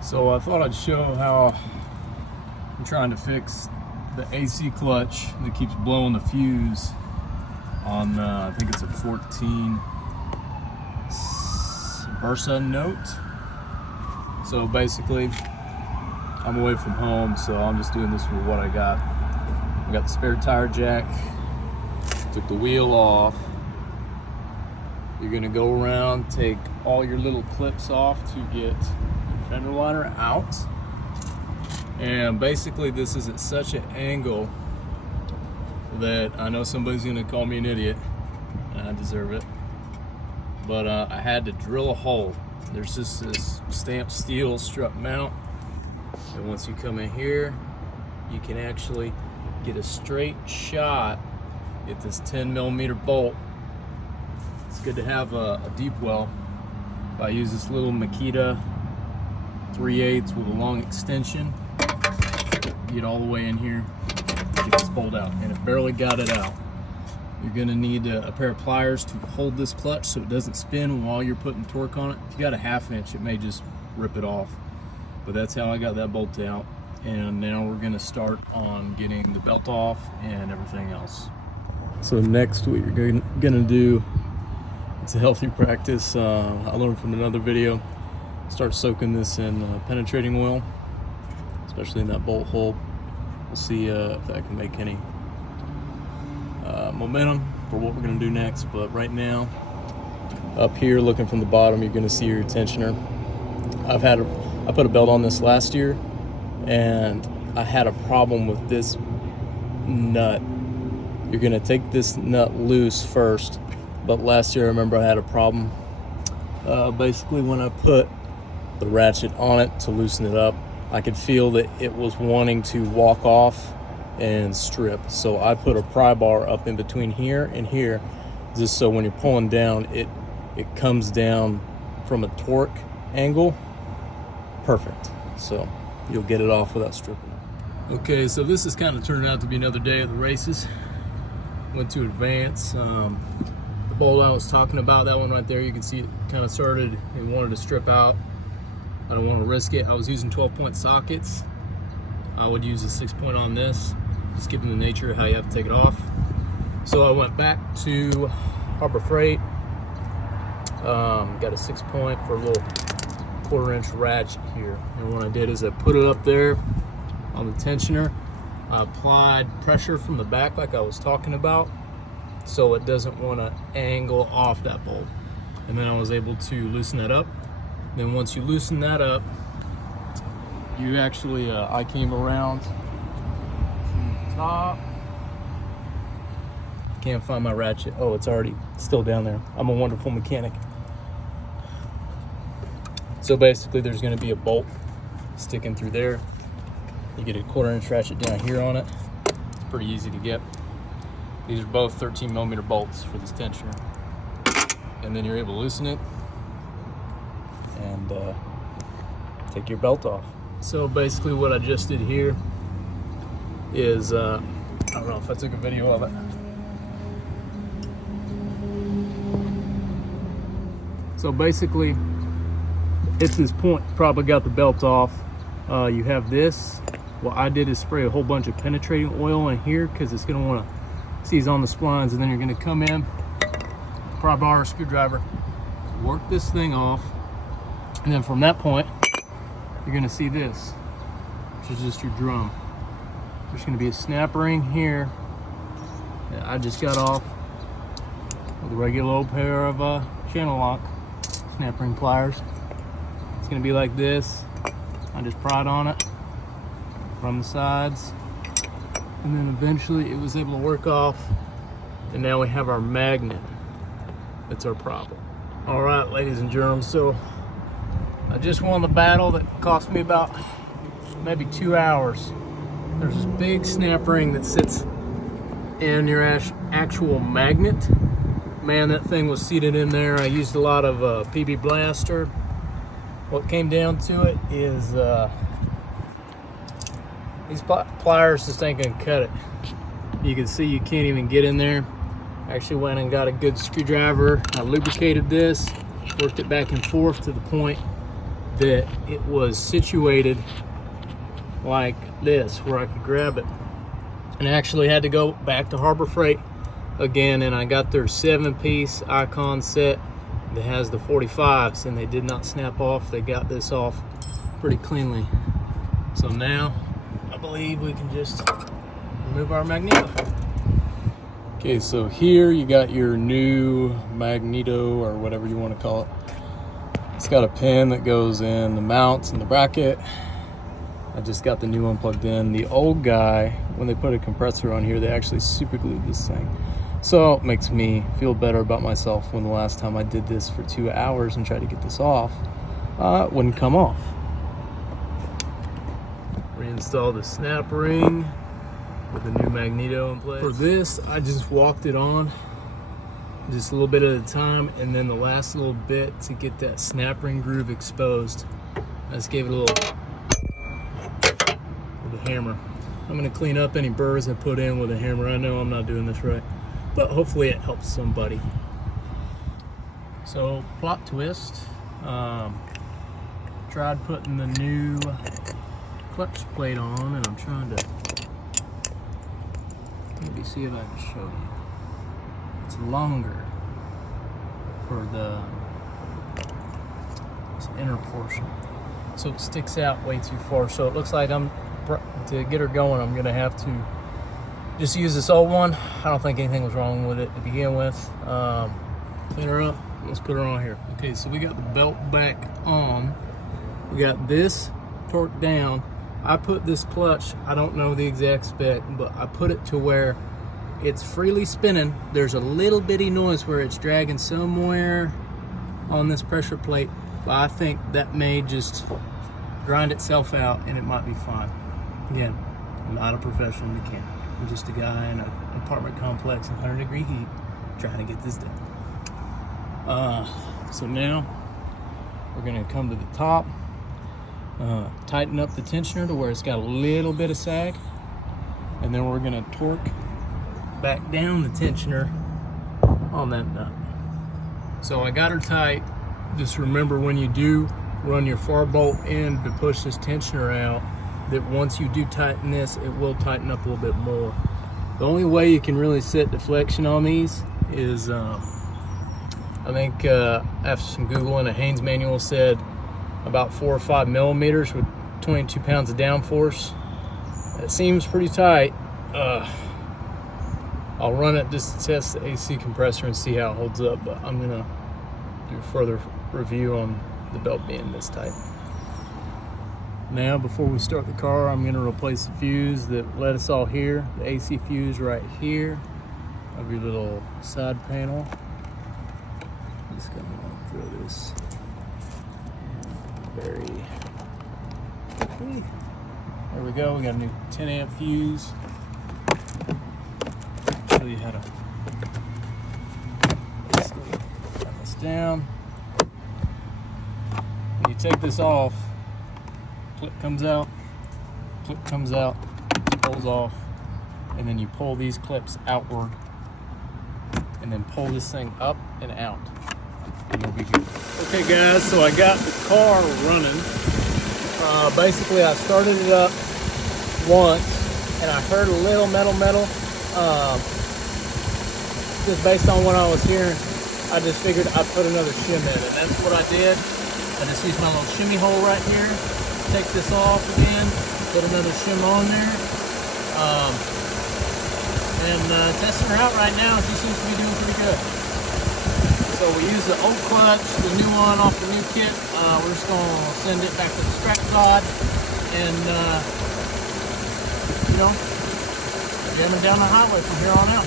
So I thought I'd show how I'm trying to fix the AC clutch that keeps blowing the fuse on, I think it's a 14 Versa note. So basically, I'm away from home, so I'm just doing this with what I got. I got the spare tire jack, took the wheel off. You're gonna go around, take all your little clips off to get your fender liner out. And basically this is at such an angle that I know somebody's gonna call me an idiot, and I deserve it. But I had to drill a hole. There's just this stamped steel strut mount. And once you come in here, you can actually get a straight shot at this 10mm bolt. It's good to have a deep well. I use this little Makita 3/8 with a long extension. Get all the way in here, get this bolt out, and it barely got it out. You're gonna need a pair of pliers to hold this clutch so it doesn't spin while you're putting torque on it. If you got a 1/2 inch, it may just rip it off. But that's how I got that bolt out. And now we're gonna start on getting the belt off and everything else. So next, what you're gonna do, it's a healthy practice. I learned from another video. Start soaking this in penetrating oil, especially in that bolt hole. We'll see if that can make any momentum for what we're gonna do next. But right now, up here, looking from the bottom, you're gonna see your tensioner. I put a belt on this last year, and I had a problem with this nut. You're gonna take this nut loose first, but last year I remember I had a problem. Basically, when I put the ratchet on it to loosen it up, I could feel that it was wanting to walk off and strip. So I put a pry bar up in between here and here, just so when you're pulling down, it comes down from a torque angle. Perfect. So you'll get it off without stripping it. Okay, so this is kind of turning out to be another day of the races. Went to advance. The bolt I was talking about, that one right there, you can see it kind of started, it wanted to strip out. I don't want to risk it. I was using 12-point sockets. I would use a 6-point on this, just given the nature of how you have to take it off. So I went back to Harbor Freight, got a 6-point for a little 1/4 inch ratchet here. And what I did is I put it up there on the tensioner. I applied pressure from the back like I was talking about, so it doesn't want to angle off that bolt. And then I was able to loosen that up. Then once you loosen that up, you actually, I came around to the top. Can't find my ratchet. Oh, it's already still down there. I'm a wonderful mechanic. So basically there's gonna be a bolt sticking through there. You get a 1/4 inch ratchet down here on it. It's pretty easy to get. These are both 13mm bolts for this tensioner. And then you're able to loosen it and take your belt off. So basically what I just did here is, I don't know if I took a video of it. So basically, at this point, you probably got the belt off. You have this. What I did is spray a whole bunch of penetrating oil in here because it's gonna wanna seize on the splines, and then you're gonna come in, pry bar or screwdriver, work this thing off, and then from that point, you're gonna see this, which is just your drum. There's gonna be a snap ring here that I just got off with a regular old pair of channel lock snap ring pliers. It's gonna be like this. I just pried on it from the sides, and then eventually it was able to work off, and now we have our magnet. That's our problem. All right, ladies and germs, so I just won the battle that cost me about maybe 2 hours. There's this big snap ring that sits in your actual magnet. Man, that thing was seated in there. I used a lot of PB Blaster. What came down to it is these pliers just ain't gonna cut it. You can see you can't even get in there. I actually went and got a good screwdriver. I lubricated this, worked it back and forth to the point that it was situated like this where I could grab it, and I actually had to go back to Harbor Freight again, and I got their 7-piece icon set that has the 45s, and they did not snap off. They got this off pretty cleanly. So now I believe we can just remove our magneto. Okay, so here you got your new magneto, or whatever you want to call it. It's got a pin that goes in the mounts and the bracket. I just got the new one plugged in. The old guy, when they put a compressor on here, they actually super glued this thing. So it makes me feel better about myself when the last time I did this for 2 hours and tried to get this off, it wouldn't come off. Reinstall the snap ring with the new magneto in place. For this, I just walked it on just a little bit at a time, and then the last little bit to get that snap ring groove exposed, I just gave it a little with a hammer. I'm gonna clean up any burrs I put in with a hammer. I know I'm not doing this right, but hopefully it helps somebody. So, plot twist, tried putting the new clutch plate on, and I'm trying to maybe see if I can show you. It's longer for this inner portion, so it sticks out way too far. So it looks like to get her going, I'm gonna have to just use this old one. I don't think anything was wrong with it to begin with. Clean her up. Let's put her on here. Okay, so we got the belt back on. We got this torqued down. I put this clutch, I don't know the exact spec, but I put it to where it's freely spinning. There's a little bitty noise where it's dragging somewhere on this pressure plate, but I think that may just grind itself out and it might be fine. Again, I'm not a professional mechanic. I'm just a guy in an apartment complex in 100-degree heat trying to get this done. So now we're gonna come to the top, tighten up the tensioner to where it's got a little bit of sag, and then we're gonna torque back down the tensioner on that nut. So I got her tight. Just remember, when you do run your far bolt in to push this tensioner out, that once you do tighten this, it will tighten up a little bit more. The only way you can really set deflection on these is, I think after some Googling, a Haynes manual said about 4 or 5 millimeters with 22 pounds of downforce. That seems pretty tight. I'll run it just to test the AC compressor and see how it holds up, but I'm gonna do a further review on the belt being this tight. Now, before we start the car, I'm gonna replace the fuse that led us all here, the AC fuse right here of your little side panel. Just gonna throw this very quickly. There we go, we got a new 10 amp fuse. Show you how to basically turn this down. When you take this off, clip comes out, pulls off, and then you pull these clips outward, and then pull this thing up and out, and you'll be good. Okay guys, so I got the car running. Basically I started it up once, and I heard a little metal. Just based on what I was hearing, I just figured I'd put another shim in, and that's what I did. I just used my little shimmy hole right here, take this off again, put another shim on there, and testing her out right now. She seems to be doing pretty good. So we use the old clutch, the new one off the new kit. We're just gonna send it back to the scratch pod, and jamming down the highway from here on out.